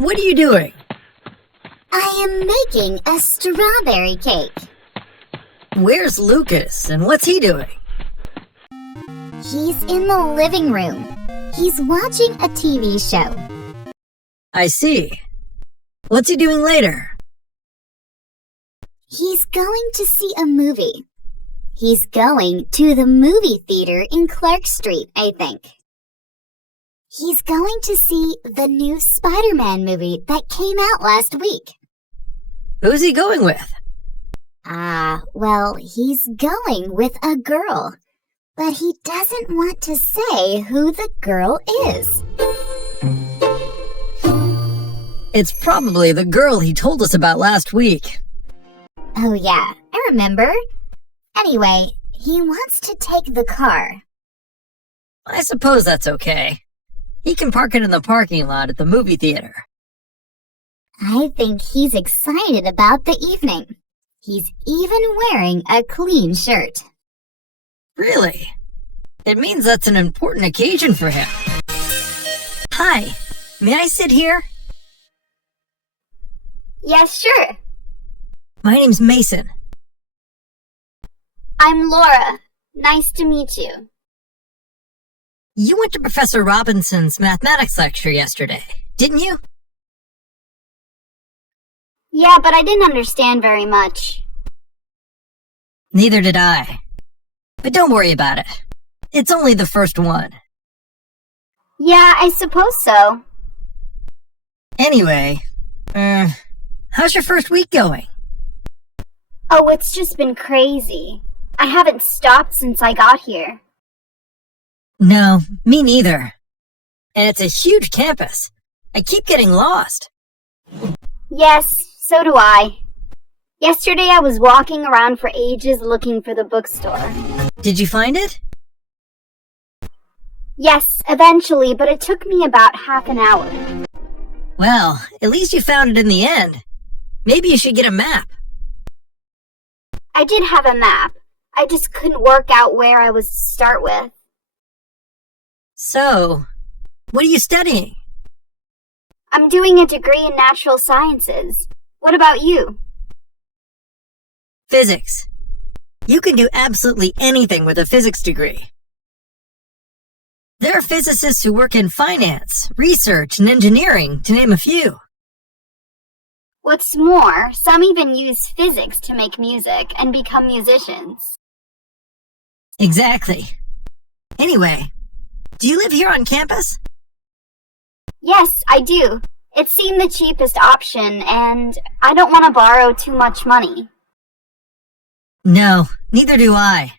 What are you doing? I am making a strawberry cake. Where's Lucas, and what's he doing? He's in the living room. He's watching a TV show. I see. What's he doing later? He's going to see a movie. He's going to the movie theater in Clark Street, I think. He's going to see the new Spider-Man movie that came out last week. Who's he going with? Well, he's going with a girl. But he doesn't want to say who the girl is. It's probably the girl he told us about last week. Oh yeah, I remember. Anyway, he wants to take the car. I suppose that's okay. He can park it in the parking lot at the movie theater. I think he's excited about the evening. He's even wearing a clean shirt. Really? It means that's an important occasion for him. Hi, may I sit here? Yes, sure. My name's Mason. I'm Laura. Nice to meet you. You went to Professor Robinson's mathematics lecture yesterday, didn't you? Yeah, but I didn't understand very much. Neither did I. But don't worry about it. It's only the first one. Yeah, I suppose so. Anyway, how's your first week going? Oh, it's just been crazy. I haven't stopped since I got here. No, me neither. And it's a huge campus. I keep getting lost. Yes, so do I. Yesterday I was walking around for ages looking for the bookstore. Did you find it? Yes, eventually, but it took me about half an hour. Well, at least you found it in the end. Maybe you should get a map. I did have a map. I just couldn't work out where I was to start with. So, what are you studying? I'm doing a degree in natural sciences. What about you? Physics. You can do absolutely anything with a physics degree. There are physicists who work in finance, research, and engineering, to name a few. What's more, some even use physics to make music and become musicians. Exactly. Anyway, do you live here on campus? Yes, I do. It seemed the cheapest option, and I don't want to borrow too much money. No, neither do I.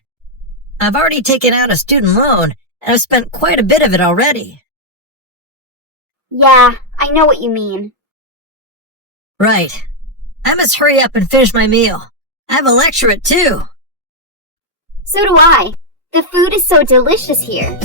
I've already taken out a student loan, and I've spent quite a bit of it already. Yeah, I know what you mean. Right. I must hurry up and finish my meal. I have a lecture at 2. So do I. The food is so delicious here.